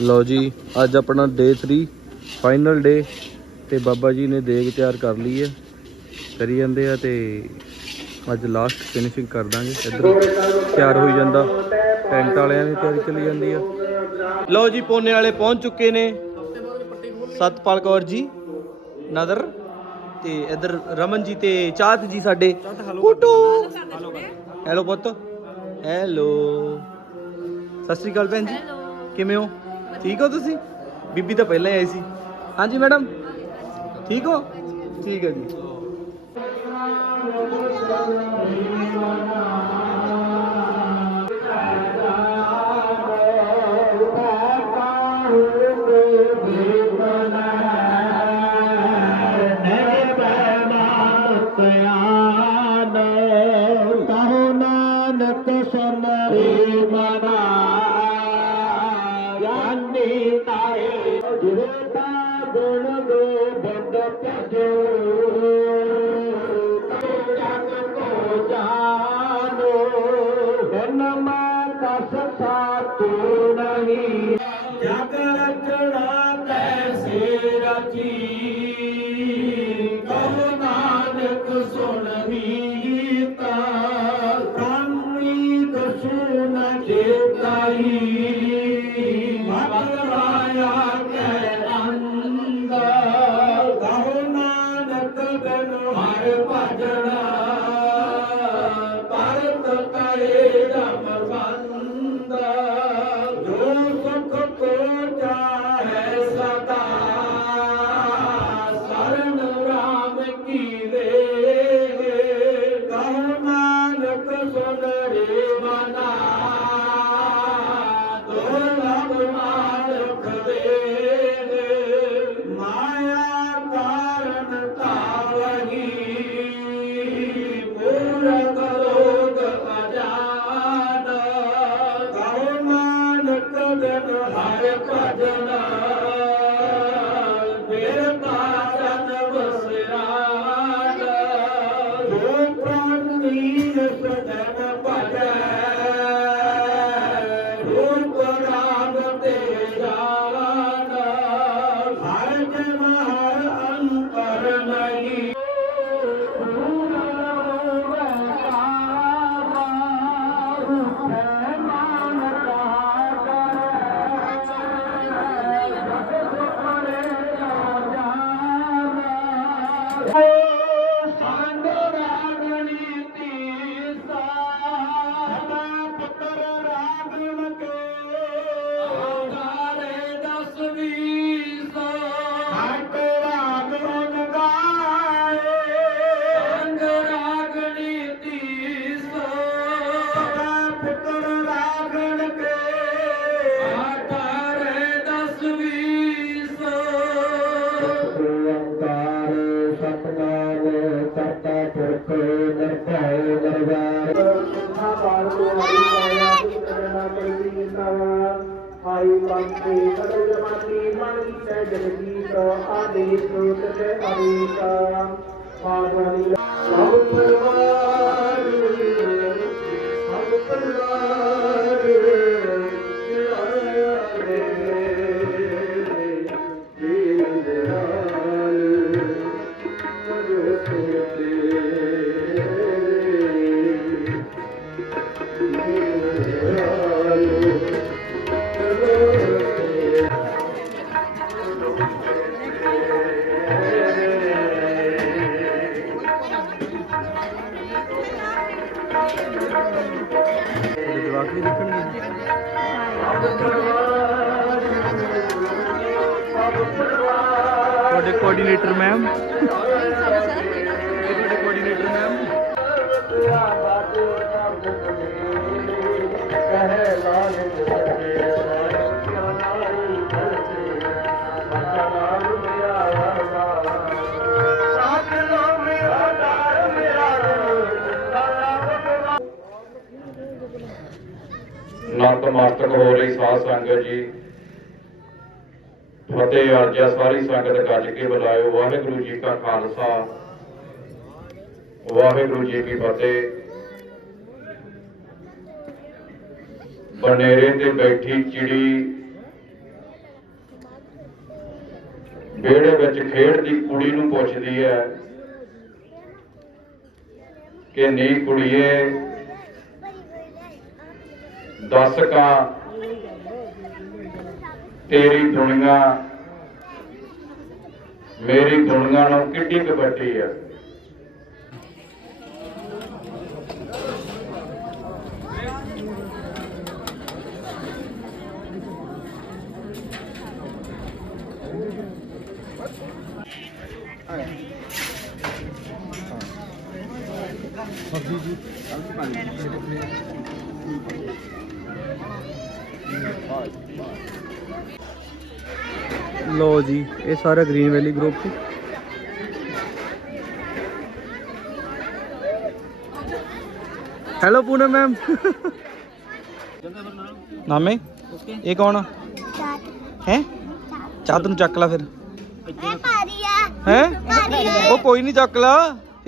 ਲਓ ਜੀ ਅੱਜ ਆਪਣਾ ਡੇ 3 ਫਾਈਨਲ ਡੇ ਤੇ ਬਾਬਾ ਜੀ ਨੇ ਦੇਗ ਤਿਆਰ ਕਰ ਲਈ ਹੈ। ਕਰੀ ਜਾਂਦੇ ਆ ਤੇ ਅੱਜ ਲਾਸਟ ਫਿਨਿਸ਼ਿੰਗ ਕਰ ਦਾਂਗੇ ਇੱਧਰ। ਤਿਆਰ ਹੋਈ ਜਾਂਦਾ। ਟੈਂਟ ਵਾਲਿਆਂ ਦੀ ਤਿਆਰੀ ਚੱਲੀ ਜਾਂਦੀ ਆ। ਲਓ ਜੀ ਪੋਨੇ ਵਾਲੇ ਪਹੁੰਚ ਚੁੱਕੇ ਨੇ। ਸਤਪਾਲ ਕੌਰ ਜੀ ਨਦਰ ਤੇ ਇੱਧਰ ਰਮਨ ਜੀ ਤੇ ਚਾਹਤ ਜੀ ਸਾਡੇ। ਕੁੱਟੂ ਹੈਲੋ ਪੁੱਤ। ਹੈਲੋ। ਸਤਿ ਸ਼੍ਰੀ ਅਕਾਲ ਭੈਣ ਜੀ। ਕਿਵੇਂ ਹੋ? ਠੀਕ ਹੋ ਤੁਸੀਂ? ਬੀਬੀ ਤਾਂ ਪਹਿਲਾਂ ਹੀ ਆਈ ਸੀ। ਹਾਂਜੀ ਮੈਡਮ। ਠੀਕ ਹੋ? ਠੀਕ ਹੈ ਜੀ। ਨਾਨਕ ਸਮਰੇ ਸੁਖਾ ਪਾਲੋ ਹਰੀ ਪਾਇਆ ਕਰਨਾ ਕਰੀ ਨਵਾ ਹਾਈ ਪੰਤੇ ਕਰੇ ਜਮਾਨੀ ਮਨ ਕੀਤੇ ਜਗਜੀਤ ਆਦੇਸ਼ ਰੂਪ ਤੇ ਜਵਾਕ ਵੀ ਦੇਖਣਗੇ। ਤੁਹਾਡੇ ਕੋਆਰਡੀਨੇਟਰ ਮੈਮ ਇਹ ਤੁਹਾਡੇ ਕੋਆਰਡੀਨੇਟਰ ਮੈਮ ਨਤਮਸਤਕ ਹੋ ਲਈ ਸਾਧ ਸੰਗਤ ਜੀ। ਫਤਿਹ ਅਰਜਾ ਸਾਰੀ ਸੰਗਤ ਗੱਜ ਕੇ ਬੁਲਾਇਓ। ਵਾਹਿਗੁਰੂ ਜੀ ਕਾ ਖਾਲਸਾ। ਵਾਹਿਗੁਰੂ ਜੀ ਕੀ ਫਤਿਹ। ਬਨੇਰੇ ਤੇ ਬੈਠੀ ਚਿੜੀ ਵਿਹੜੇ ਵਿੱਚ ਖੇਡਦੀ ਕੁੜੀ ਨੂੰ ਪੁੱਛਦੀ ਹੈ ਕਿ ਨੀ ਕੁੜੀਏ ਦੱਸ ਕਾ ਤੇਰੀ ਦੁਨੀਆ ਮੇਰੀ ਦੁਨੀਆ ਨੂੰ ਕਿੱਡੀ ਕੁ ਵੱਡੀ ਹੈ ਲੋ ਜੀ ਇਹ ਸਾਰਾ green valley group hello Poonam ma'am ਨਾਮੇ ਇਹ ਕੌਣ ਹੈ? ਚਾਹ ਤੈਨੂੰ ਚੱਕ ਲਾ ਫਿਰ। ਹੈ? ਉਹ ਕੋਈ ਨਹੀਂ ਚੱਕ ਲਾ।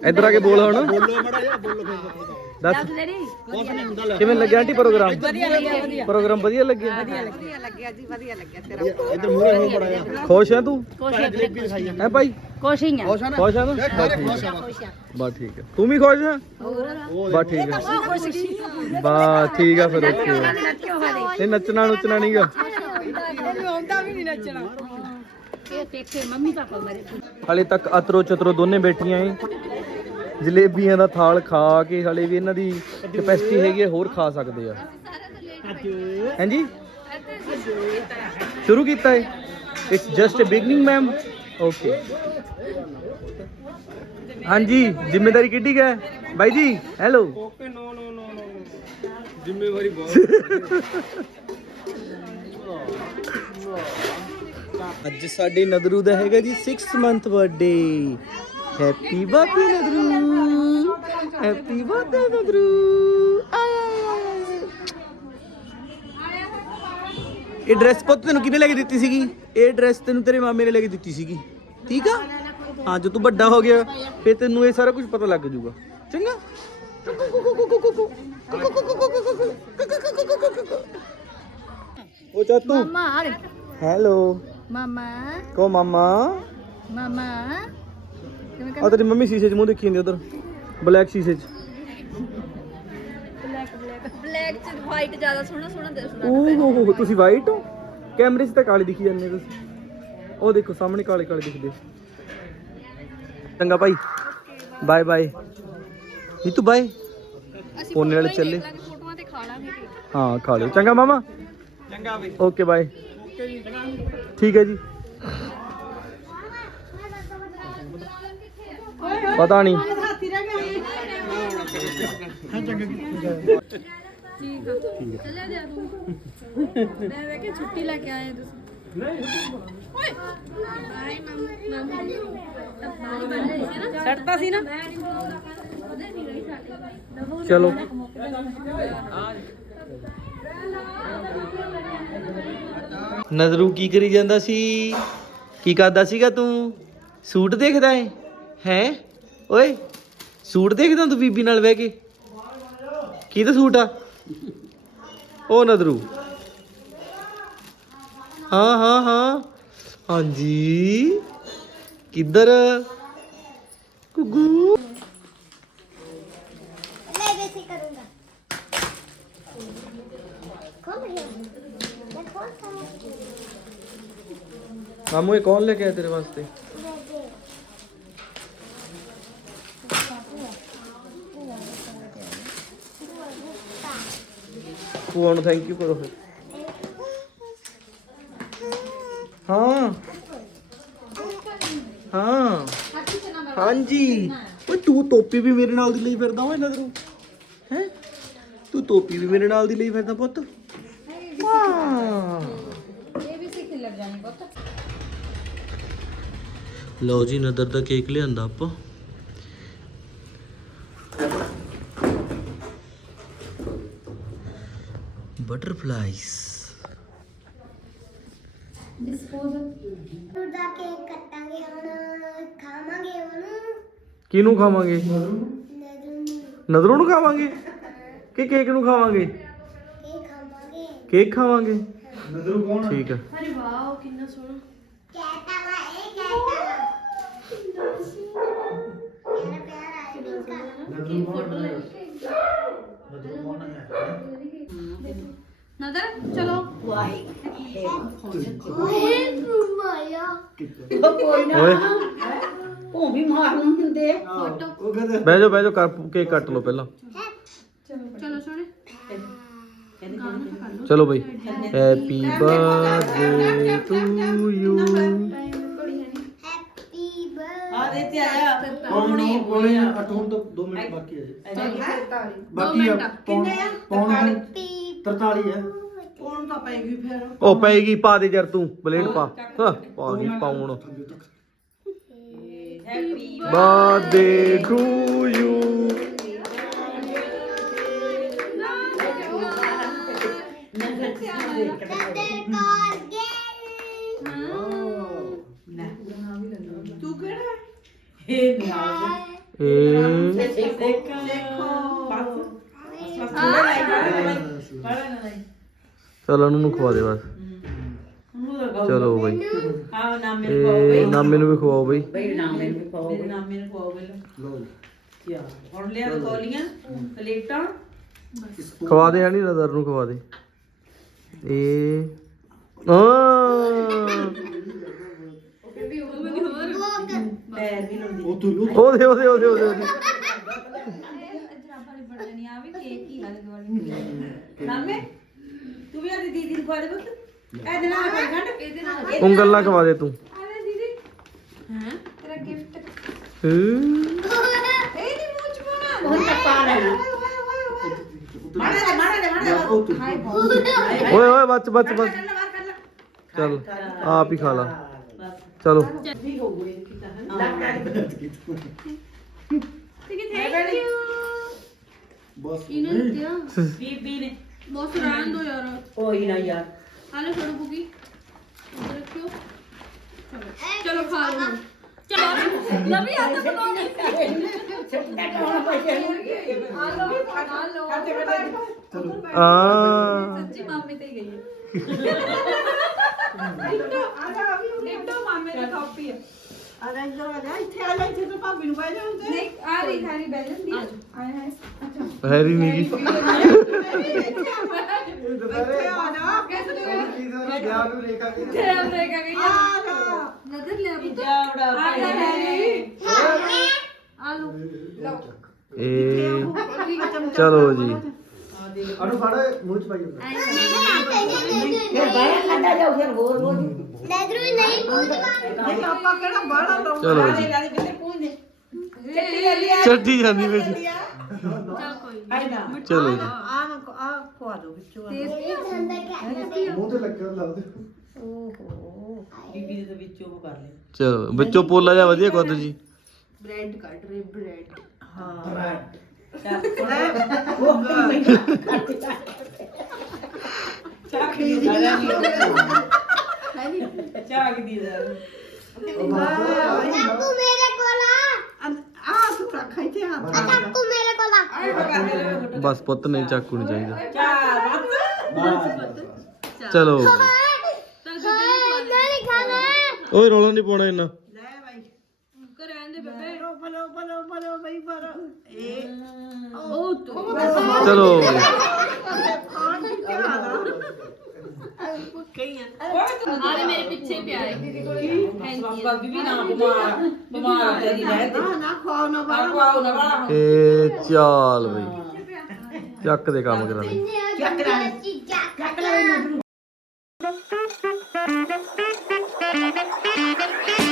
ਇੱਧਰ ਆ ਕੇ ਬੋਲ ਹੁਣ। ਬੋਲੋ ਮੜਾ ਜਾ ਬੋਲੋ ਦੱਸ। ਕਿਵੇਂ ਲੱਗਿਆ ਆਂਟੀ ਪ੍ਰੋਗਰਾਮ? ਵਧੀਆ ਲੱਗਿਆ ਵਧੀਆ ਪ੍ਰੋਗਰਾਮ ਵਧੀਆ ਲੱਗਿਆ? ਵਧੀਆ ਲੱਗਿਆ। ਜੀ ਵਧੀਆ ਲੱਗਿਆ ਤੇਰਾ। ਇੱਧਰ ਮੂਹਰੇ ਹੋ ਬੜਾ ਖੁਸ਼ ਹੈ ਤੂੰ? ਹੈ ਭਾਈ? ਕੁਛ ਹੀ ਆ। ਖੁਸ਼ ਹੈ ਨਾ? ਬਸ ਠੀਕ ਹੈ ਤੂੰ ਵੀ ਖੁਸ਼ ਹੈ ਬਸ ਠੀਕ ਹੈ ਬਸ ਠੀਕ ਆ ਫਿਰ ਓਕੇ ਇਹ ਨੱਚਣਾ ਨੁੱਚਣਾ ਨਹੀਂਗਾ ਮੰਮੀ ਪਾਪਾ ਮਰੇ ਹਲੇ ਤੱਕ ਅਤਰੋ ਚਤਰੋ ਦੋਨੇ ਬੈਠੀਆਂ ਏ। ਜਲੇਬੀਆਂ ਦਾ ਥਾਲ ਖਾ ਕੇ ਹਲੇ ਵੀ ਇਹਨਾਂ ਦੀ ਕੈਪੈਸਿਟੀ ਹੈਗੀ ਹੈ ਹੋਰ ਖਾ ਸਕਦੇ ਆ। ਹਾਂਜੀ? ਸ਼ੁਰੂ ਕੀਤਾ ਹੈ it's just a beginning ma'am okay ਹਾਂਜੀ ਜ਼ਿੰਮੇਵਾਰੀ ਕਿੱਡੀ ਹੈ? ਬਾਈ ਜੀ ਹੈਲੋ ਓਕੇ ਨੋ ਨੋ ਨੋ ਜ਼ਿੰਮੇਵਾਰੀ ਬਹੁਤ ਅੱਜ ਸਾਡੇ ਨਦਰੂ ਦਾ ਹੈਗਾ ਜੀ 6 month birthday happy birthday Nadru happy birthday Nadru ਇਹ ਡਰੈਸ ਪੁੱਤ ਤੈਨੂੰ ਕਿਹਨੇ ਲੈ ਕੇ ਦਿੱਤੀ ਸੀਗੀ? ਇਹ ਡਰੈਸ ਤੈਨੂੰ ਤੇਰੇ ਮਾਮੇ ਨੇ ਲੈ ਕੇ ਦਿੱਤੀ ਸੀਗੀ। ਠੀਕ ਆ? ਹਾਂ ਜਦੋਂ ਤੂੰ ਵੱਡਾ ਹੋ ਗਿਆ ਫੇ ਤੈਨੂੰ ਇਹ ਸਾਰਾ ਕੁਝ ਪਤਾ ਲੱਗ ਜਾਊਗਾ। ਚੰਗਾ? ਉਹ ਚਾਤੂ। ਮਮਾ ਹੈਲੋ ਮਮਾ। ਕੋ ਮਾਮਾ? ਮਮਾ। ਆ ਤੇਰੀ ਮੰਮੀ ਸ਼ੀਸ਼ੇ 'ਚ ਮੂੰਹ ਦੇਖੀ ਜਾਂਦੀ ਉਧਰ। ਬਲੈਕ ਸ਼ੀਸ਼ੇ 'ਚ। ਬਲੈਕ ਚ ਵਾਈਟ ਜ਼ਿਆਦਾ ਸੋਹਣਾ ਸੋਹਣਾ ਦਿਸਦਾ ਓਹ ਹੋ ਤੁਸੀਂ ਵਾਈਟ ਹੋ? ਕੈਮਰੇ 'ਚ ਤਾਂ ਕਾਲੇ ਦਿਖੀ ਜਾਂਦੇ ਤੁਸੀਂ। ਉਹ ਦੇਖੋ ਸਾਹਮਣੇ ਕਾਲੇ ਕਾਲੇ ਦਿਖਦੇ। ਚੰਗਾ ਭਾਈ। Bye bye. Neetu bye. Phone ਨਾਲ ਚੱਲੇ। ਫੋਟੋਆਂ ਤੇ ਖਾ ਲਾਂਗੇ ਹਾਂ ਖਾ ਲਿਓ। ਚੰਗਾ ਮਾਮਾ। ਚੰਗਾ ਬਈ ਓਕੇ ਬਾਏ। ਠੀਕ ਹੈ ਜੀ। ਪਤਾ ਨਹੀਂ। ਚੱਲਿਆ ਜਾ ਤੂੰ ਮੈਂ ਵੇ ਛੁੱਟੀ ਲੈ ਕੇ ਆਏ ਤੁਸੀਂ ਓਏ ਬਾਈ ਮਮ ਮਮ ਸੜਤਾ ਸੀ ਨਾ ਚਲੋ। ਨਜ਼ਰੂ ਕੀ ਕਰੀ ਜਾਂਦਾ ਸੀ? ਕੀ ਕਰਦਾ ਸੀਗਾ ਤੂੰ? ਸੂਟ ਦੇਖਦਾ ਏ? ਹੈ ਓਏ ਸੂਟ ਦੇਖਦਾ ਤੂੰ ਬੀਬੀ ਨਾਲ ਬਹਿ ਕੇ ਕੀ ਦਾ ਸੂਟ ਆ ਉਹ ਨਜ਼ਰੂ ਹਾਂ ਹਾਂ ਹਾਂ ਹਾਂਜੀ ਕਿੱਧਰ ਗੁੱਗੂ मैं वैसे करूंगा कौन है मैं कौन था ਮਾਮੂ ਇਹ ਕੌਣ ਭੂਆ ਨੂੰ ਥੈਂਕ ਯੂ ਕਰੋ ਫਿਰ। ਹਾਂ। ਹਾਂ। ਹਾਂਜੀ। ਓਏ ਤੂੰ ਟੋਪੀ ਵੀ ਮੇਰੇ ਨਾਲ ਦੀ ਲਈ ਫਿਰਦਾ ਓਏ ਨਜ਼ਰੂ ਹੈ? ਤੂੰ ਟੋਪੀ ਵੀ ਮੇਰੇ ਨਾਲ ਦੀ ਲਈ ਫਿਰਦਾ ਪੁੱਤ। ਵਾਹ। ਲਓ ਜੀ ਨਦਰ ਦਾ ਕੇਕ ਲਿਆਂਦਾ ਆਪਾਂ। ਬਟਰਫਲਾਈਜ਼ ਉਹਦਾ ਕੇਕ ਕੱਟਾਂਗੇ ਹੁਣ ਖਾਵਾਂਗੇ ਹੁਣ ਕਿਹਨੂੰ ਖਾਵਾਂਗੇ? ਨਦਰੂ ਨੂੰ ਖਾਵਾਂਗੇ? ਕਿ ਕੇਕ ਨੂੰ ਖਾਵਾਂਗੇ? ਕੇਕ ਖਾਵਾਂਗੇ। ਨਜ਼ਰੂ ਕੌਣ ਠੀਕ ਆ। ਅਰੇ ਵਾਓ ਕਿੰਨਾ ਸੋਹਣਾ। ਨਜ਼ਰੂ ਕੌਣ ਹੈ ਨਜ਼ਰੂ ਕੌਣ ਹੈ ਨਦਰ ਚਲੋ। ਓਏ। ਉਹ ਵੀ ਮਾਰਨ ਹੁੰਦੇ ਆ। ਫੋਟੋ। ਬਹਿ ਜਾਓ ਕਰ ਕੇਕ ਕੱਟ ਲਓ ਪਹਿਲਾਂ। ਚਲੋ ਸੋਹਣੇ। ਗਾਣਾ ਤਾਂ ਕਰ ਲਓ ਚਲੋ ਬਈ। ਹੈਪੀ ਬਰਥਡੇ ਟੂ ਯੂ ਆ ਦੇ ਤੇ ਆਇਆ। ਕੌਣ ਨੂੰ ਕੋਲੇ ਅਟੂਨ ਤੋਂ 2 ਮਿੰਟ ਬਾਕੀ ਹੈ? ਜੀ ਬਾਕੀ ਆ ਪੌਣ ਪੌਣ 43 ਹੈ ਕੌਣ ਤਾਂ ਪੈਗੀ ਫਿਰ ਉਹ ਪਏਗੀ ਪਾ ਦੇ ਯਾਰ ਤੂੰ ਬਲੇਡ ਪਾ ਹਾਂ ਪਾ ਗਈ ਪਾਉਣ ਹੈਪੀ ਬਰਥਡੇ ਟੂ ਯੂ ਤੂੰ ਕਿਹੜਾ ਇਹ ਨਿਆਜ਼ ਏ ਦੇਖੋ ਦੇਖੋ ਬਸ ਬਸ ਥੋੜਾ ਲਾਈ ਬੜਾ ਨਾ ਲਾਈ ਚਲੋ ਉਹਨੂੰ ਖਵਾ ਦੇ ਬਸ। ਉਹਨੂੰ ਚਲੋ ਬਈ। ਹਾਂ ਕੋਲ ਇਹ ਨੂੰ ਵੀ ਖਵਾਓ ਬਈ। ਬਈ ਨਾਮ ਮੇਰੇ ਕੋਲ ਮੇਰੇ ਨਾਮ ਮੇਰੇ ਕੋਲ ਪਹਿਲਾਂ ਲੋ ਕੀ ਹੁਣ ਲਿਆ ਕੋਲੀਆਂ ਪਲੇਟਾਂ। ਖਵਾ ਦੇ ਹਣੀ ਨਜ਼ਰ ਨੂੰ ਖਵਾ ਦੇ। ਇਹ ਆ ਪੈਰ ਵੀ ਲਾਉਂਦੀ। ਉਹ ਤੂੰ ਲੋ ਉਹਦੇ ਉਹਦੇ ਉਹਦੇ ਉਹਦੇ ਉਹਦੇ। ਨਾਮੇ ਤੂੰ ਵੀ ਆਦੀ ਦੀਦੀ ਨੂੰ ਪਾ ਦੇ ਪੁੱਤ। ਇਹਦੇ ਨਾਲ ਕਰ ਗੰਢ ਇਹਦੇ ਨਾਲ ਉਂਗਲ ਨਾਲ ਖਵਾ ਦੇ ਤੂੰ। ਆਲੇ ਦੀਦੀ। ਹੈ? ਤੇਰਾ ਗਿਫਟ ਹੂੰ। ਇਹ ਨਹੀਂ ਮੂੰਹ ਚ ਪਾਉਣਾ। ਉਹ ਤਾਂ ਪਾ ਲੈਣਾ ਮਾੜਾ ਦੇ ਮਾੜਾ ਦੇ ਮਾੜਾ ਦੇ ਉਹ ਤੂੰ ਓਏ ਓਏ ਬੱਚ ਬੱਚ ਬੱਚ। ਕਰ ਲੈ ਬਾਹਰ ਕਰ ਲੈ। ਚੱਲ ਆਪ ਹੀ ਖਾ ਲਾ। ਚਲੋ। ਵੀ ਹੋ ਗਏ ਕੀਤਾ ਹੈ ਠੀਕ ਹੈ ਥੈਂਕ ਯੂ ਬਸ ਇਹਨੂੰ ਦਿੱਤਿਆ? ਬੀਬੀ ਨੇ। ਬਹੁਤ ਰਹਿਣ ਦੋ ਯਾਰ। ਕੋਈ ਨਾ ਯਾਰ। ਆਲੇ ਫੜੋ ਬੁਗੀ। ਇੱਧਰ ਰੱਖਿਓ। ਚਲੋ ਚਲੋ ਖਾ ਲਓ ਹੁਣ। ਚਲੋ ਲਵੀ ਆ ਤਾਂ ਬਣਾਉਣੀ ਛੱਡੇ ਕੋਣ ਪੈਸੇ? ਆ ਲਓ ਆ ਲਓ। ਆ। ਸੱਚੀ ਮਾਮੇ ਤੇ ਹੀ ਗਈ ਹੈ। ਡਿੱਟੋ ਮਾਮੇ ਦੀ ਕਾਪੀ ਹੈ। ਆ ਲੈ ਇੱਧਰ ਆ ਜਾ ਇੱਥੇ ਆ ਲੈ ਇੱਥੇ ਤਾਂ ਭਾਬੀ ਨੂੰ ਬਹਿ ਜਾਂਦੇ ਨਹੀਂ ਆ ਰਹੀ ਖਾਰੀ ਬਹਿ ਜਾਂਦੀ ਹੈ ਆਏ ਹਾਏ ਅੱਛਾ ਹੈਰੀ ਨਹੀਂ ਗਈ ਇੱਥੇ ਆ ਜਾ ਗਿਆ ਨੂੰ ਰੇਖਾ ਕੇ ਤੇਰਾ ਬ੍ਰੇਕ ਆ ਗਈ ਆ ਜਾ ਨਜ਼ਰ ਲਿਆ ਪੁੱਤ ਜਾਵੜਾ ਆ ਜਾ ਹੈਰੀ ਆ ਲਓ ਇਹ ਚਲੋ ਜੀ ਅਨੂ ਫੜ ਮੂੰਹ ਚ ਪਾਈ ਹੁੰਦਾ ਫਿਰ ਬਾਹਰ ਕੱਢਾ ਜਾਓ ਫਿਰ ਹੋਰ ਹੋਰ ਨਹੀਂ ਆਪਾਂ ਕਿਹੜਾ ਬਾਹਰ ਲਾਉਣਾ ਚਲੋ ਜੀ। ਲਾਲੀ ਕਿੱਥੇ ਪਹੁੰਚਦੇ ਚੱਟੀ ਲੈ ਲਿਆ ਚੱਟੀ ਜਾਂਦੀ ਵਿੱਚ ਚੱਲ ਕੋਈ ਨੀ। ਆਈ ਨਾ ਚਲੋ ਜੀ ਆ ਆ ਖਵਾ ਦੋ ਵਿੱਚੋਂ ਮੂੰਹ ਤੇ ਲੱਗਿਆ ਲੱਗਦੇ ਓਹੋ ਬੀਬੀ ਦੇ ਤਾਂ ਵਿੱਚੋਂ ਉਹ ਕਰ ਲੈ ਚਲੋ, ਵਿੱਚੋਂ ਪੋਲਾ ਜਿਹਾ ਵਧੀਆ ਕੁੱਦ ਜੀ ਬ੍ਰੈਡ ਕੱਟ ਰਹੇ ਬ੍ਰੈਡ ਹਾਂ ਚੱਲ ਉਹ ਚਾਕ ਦੀ ਦਾ ਚਾਕ ਦੀ ਦਾ ਉਹ ਬਾਬਾ ਆ। ਤੂੰ ਰੱਖ ਇੱਥੇ ਆ। ਬਸ ਪੁੱਤ ਨਹੀਂ ਚਾਕੂ ਨਹੀਂ ਚਾਹੀਦਾ। ਚਾਰ ਚਲੋ। ਓਏ ਰੌਲਾ ਨਹੀਂ ਪਾਉਣਾ ਇੰਨਾ। ਲੈ ਬਾਈ। ਬਲੋ ਬਲੋ ਬਲੋ ਬਲੋ ਬਈ ਬਲੋ ਇਹ। ਉਹ ਤੂੰ ਚਲੋ ਖਾਣ ਦੀ ਚਾਹ ਦਾ ਆਲੇ ਮੇਰੇ ਪਿੱਛੇ ਪਿਆ ਹੈ ਬਾਬਾ ਬੀਬੀ ਨਾ ਬਿਮਾਰ ਬਿਮਾਰ ਤੇਰੀ ਰਹਿ ਤੇ ਨਾ ਖਵਾਓ ਨਾ ਬਾਹਰ ਖਵਾਓ ਨਾ ਬਾਹਰ ਇਹ ਚਾਲ ਬਈ। ਚੱਕ ਦੇ ਕੰਮ ਕਰਾ ਦੇ ਚੱਕ ਲੈ। ਚੱਕ Thank